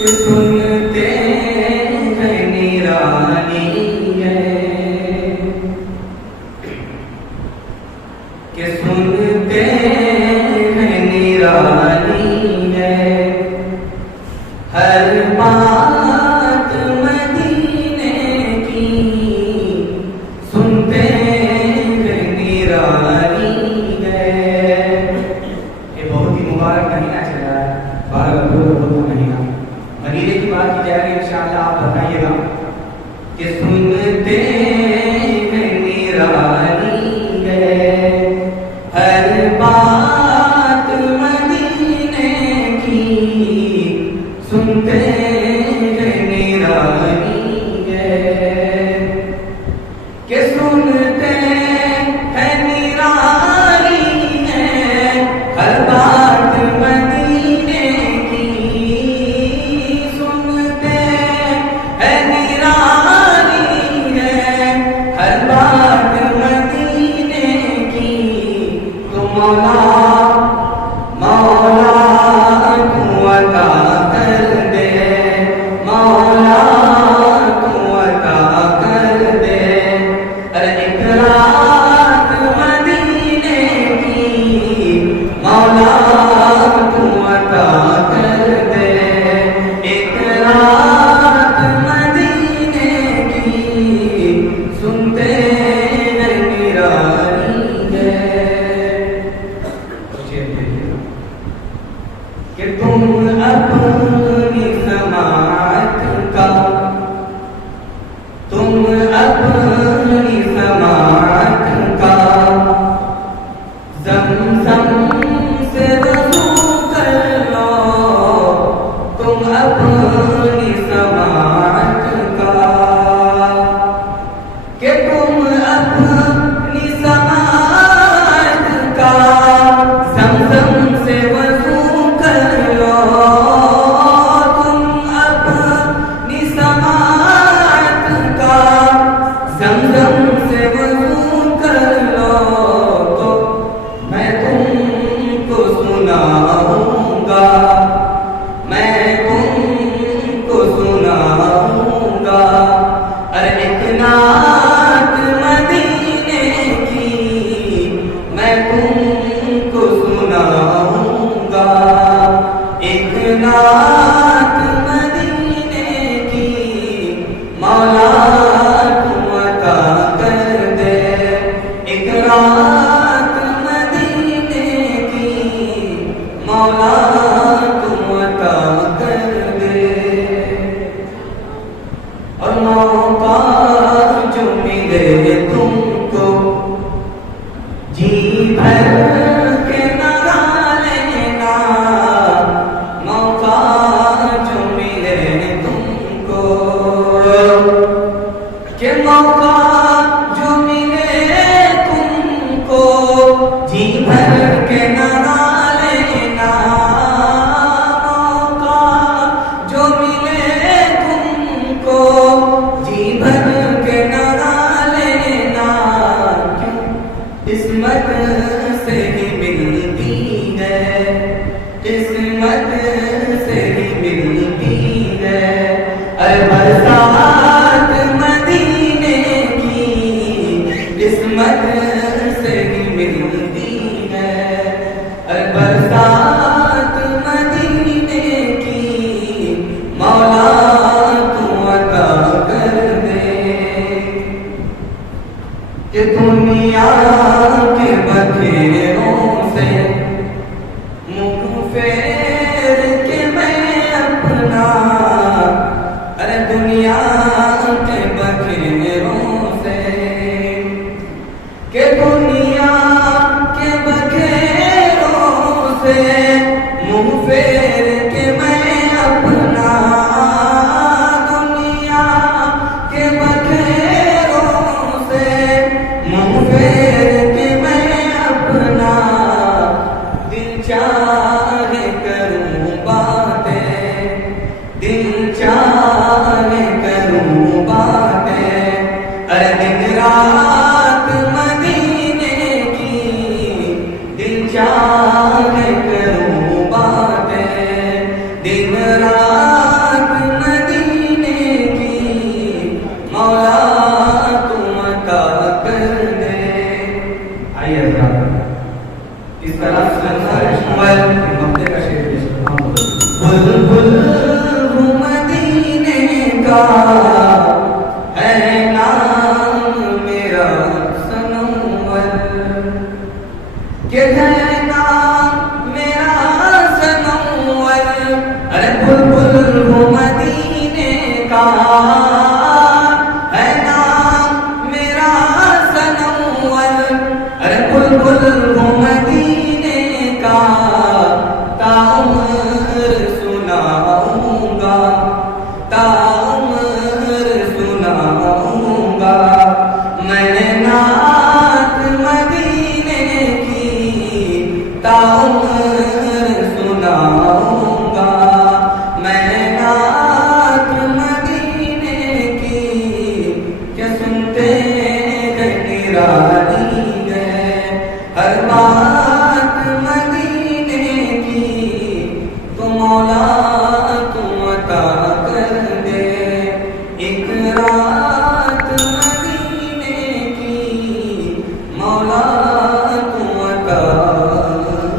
सुनते हैं निराली है, कि सुनते हैं निराली है, हर बात मदीने की सुनते हैं निराली है। ये बहुत ही मुबारक महीना चल रहा है, 12 अक्टूबर का महीना। मदीने की बात की जाएगी इंशाअल्लाह, आप बताइएगा कि सुनते हैं निराली है, हर बात मदीने की सुनते हैं निराली है, कि सुनते हैं निराली है, हर बात मदीने की सुनते हैं निराली है, हर बात मदीने की। तो मौला मौला तू अता कर दे, मौला तू अता कर दे, अरे एक रात मदीने की मौला तू अता कर दे, एक रात मदीने की सुनते हैं निराली है। कि तुम अपनी समात का, तुम अपनी समात का ज़मज़म से वज़ू कर लो, तुम अपनी समात का, कि तुम अपनी समात का ज़मज़म से वज़ू कर लो, तुम अपनी समात का ज़मज़म से वज़ू कर लो। तो मैं तुमको सुनाऊंगा, मैं तुमको सुनाऊंगा, अरे एक नात मदीने की मैं तुमको सुनाऊंगा, एक नात मदीने की मौला तू अता कर दे, एक रात मदीने की मौला